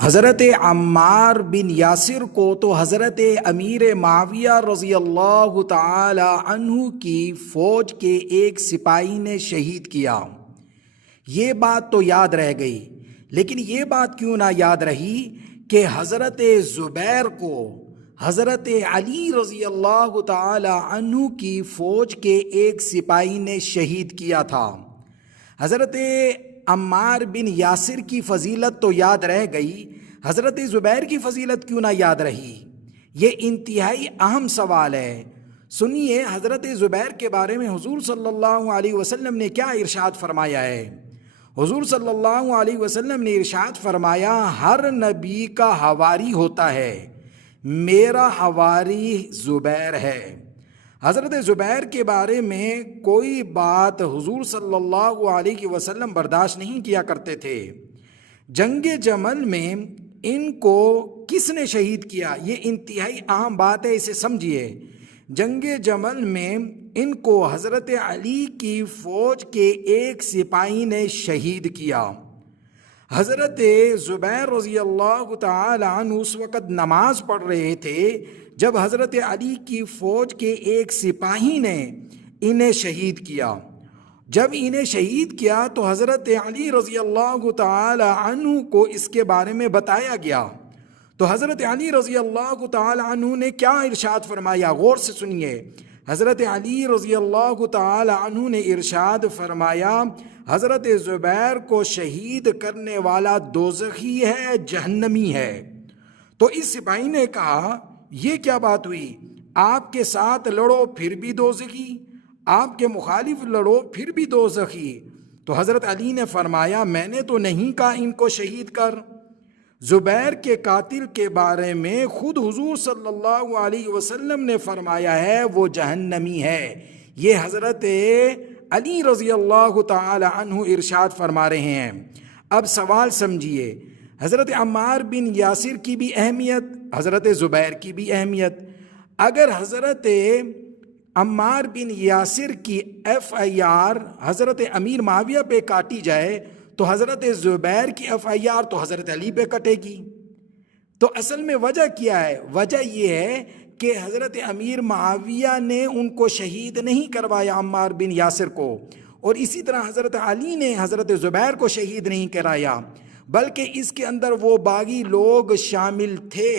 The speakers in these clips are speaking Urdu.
حضرت عمار بن یاسر کو تو حضرت امیر معاویہ رضی اللہ تعالی عنہ کی فوج کے ایک سپاہی نے شہید کیا۔ یہ بات تو یاد رہ گئی، لیکن یہ بات کیوں نہ یاد رہی کہ حضرت زبیر کو حضرت علی رضی اللہ تعالی عنہ کی فوج کے ایک سپاہی نے شہید کیا تھا۔ حضرت عمار بن یاسر کی فضیلت تو یاد رہ گئی، حضرت زبیر کی فضیلت کیوں نہ یاد رہی؟ یہ انتہائی اہم سوال ہے۔ سنیے حضرت زبیر کے بارے میں حضور صلی اللہ علیہ وسلم نے کیا ارشاد فرمایا ہے۔ حضور صلی اللہ علیہ وسلم نے ارشاد فرمایا، ہر نبی کا حواری ہوتا ہے، میرا حواری زبیر ہے۔ حضرت زبیر کے بارے میں کوئی بات حضور صلی اللہ علیہ وسلم برداشت نہیں کیا کرتے تھے۔ جنگ جمل میں ان کو کس نے شہید کیا؟ یہ انتہائی اہم بات ہے، اسے سمجھیے۔ جنگ جمل میں ان کو حضرت علی کی فوج کے ایک سپاہی نے شہید کیا۔ حضرت زبیر رضی اللہ تعالی عنہ اس وقت نماز پڑھ رہے تھے جب حضرت علی کی فوج کے ایک سپاہی نے انہیں شہید کیا۔ جب انہیں شہید کیا تو حضرت علی رضی اللہ تعالی عنہ کو اس کے بارے میں بتایا گیا۔ تو حضرت علی رضی اللہ تعالی عنہ نے کیا ارشاد فرمایا؟ غور سے سنیے۔ حضرت علی رضی اللہ تعالی عنہ نے ارشاد فرمایا، حضرت زبیر کو شہید کرنے والا دوزخی ہے، جہنمی ہے۔ تو اس سپاہی نے کہا، یہ کیا بات ہوئی؟ آپ کے ساتھ لڑو پھر بھی دوزخی، آپ کے مخالف لڑو پھر بھی دوزخی۔ تو حضرت علی نے فرمایا، میں نے تو نہیں کہا ان کو شہید کر۔ زبیر کے قاتل کے بارے میں خود حضور صلی اللہ علیہ وسلم نے فرمایا ہے، وہ جہنمی ہے۔ یہ حضرت علی رضی اللہ تعالی عنہ ارشاد فرما رہے ہیں۔ اب سوال سمجھیے، حضرت عمار بن یاسر کی بھی اہمیت، حضرت زبیر کی بھی اہمیت۔ اگر حضرت عمار بن یاسر کی ایف آئی آر حضرت امیر معاویہ پہ کاٹی جائے تو حضرت زبیر کی ایف آئی آر تو حضرت علی پہ کٹے گی۔ تو اصل میں وجہ کیا ہے؟ وجہ یہ ہے کہ حضرت امیر معاویہ نے ان کو شہید نہیں کروایا، عمار بن یاسر کو، اور اسی طرح حضرت علی نے حضرت زبیر کو شہید نہیں کرایا، بلکہ اس کے اندر وہ باغی لوگ شامل تھے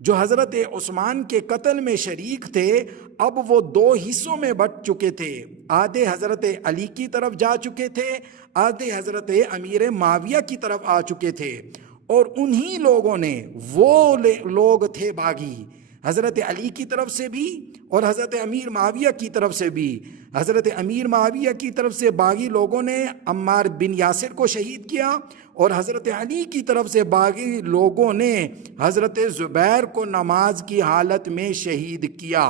جو حضرت عثمان کے قتل میں شریک تھے۔ اب وہ دو حصوں میں بٹ چکے تھے، آدھے حضرت علی کی طرف جا چکے تھے، آدھے حضرت امیر معاویہ کی طرف آ چکے تھے، اور انہی لوگوں نے، وہ لوگ تھے باغی حضرت علی کی طرف سے بھی اور حضرت امیر معاویہ کی طرف سے بھی۔ حضرت امیر معاویہ کی طرف سے باغی لوگوں نے عمار بن یاسر کو شہید کیا، اور حضرت علی کی طرف سے باغی لوگوں نے حضرت زبیر کو نماز کی حالت میں شہید کیا۔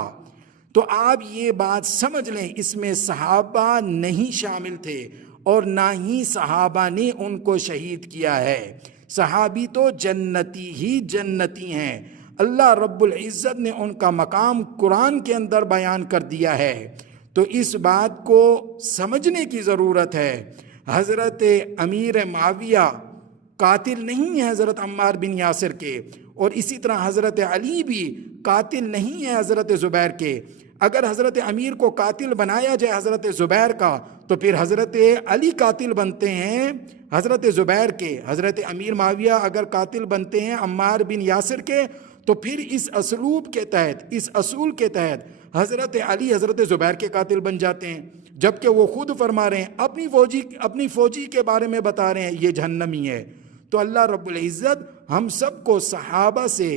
تو آپ یہ بات سمجھ لیں، اس میں صحابہ نہیں شامل تھے اور نہ ہی صحابہ نے ان کو شہید کیا ہے۔ صحابی تو جنتی ہی جنتی ہیں، اللہ رب العزت نے ان کا مقام قرآن کے اندر بیان کر دیا ہے۔ تو اس بات کو سمجھنے کی ضرورت ہے۔ حضرت امیر معاویہ قاتل نہیں ہے حضرت عمار بن یاسر کے، اور اسی طرح حضرت علی بھی قاتل نہیں ہے حضرت زبیر کے۔ اگر حضرت امیر کو قاتل بنایا جائے حضرت زبیر کا تو پھر حضرت علی قاتل بنتے ہیں حضرت زبیر کے۔ حضرت امیر معاویہ اگر قاتل بنتے ہیں عمار بن یاسر کے تو پھر اس اسلوب کے تحت، اس اصول کے تحت حضرت علی حضرت زبیر کے قاتل بن جاتے ہیں، جبکہ وہ خود فرما رہے ہیں، اپنی فوجی کے بارے میں بتا رہے ہیں یہ جہنمی ہے۔ تو اللہ رب العزت ہم سب کو صحابہ سے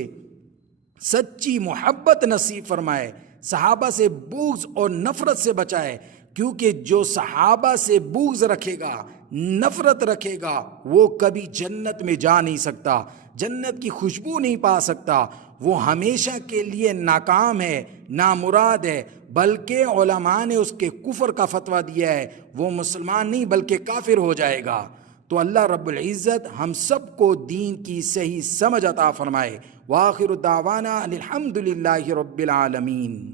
سچی محبت نصیب فرمائے، صحابہ سے بغض اور نفرت سے بچائے، کیونکہ جو صحابہ سے بغض رکھے گا، نفرت رکھے گا، وہ کبھی جنت میں جا نہیں سکتا، جنت کی خوشبو نہیں پا سکتا، وہ ہمیشہ کے لیے ناکام ہے، نامراد ہے، بلکہ علماء نے اس کے کفر کا فتویٰ دیا ہے، وہ مسلمان نہیں بلکہ کافر ہو جائے گا۔ تو اللہ رب العزت ہم سب کو دین کی صحیح سمجھ عطا فرمائے۔ وآخر دعوانا الحمد للہ رب العالمین۔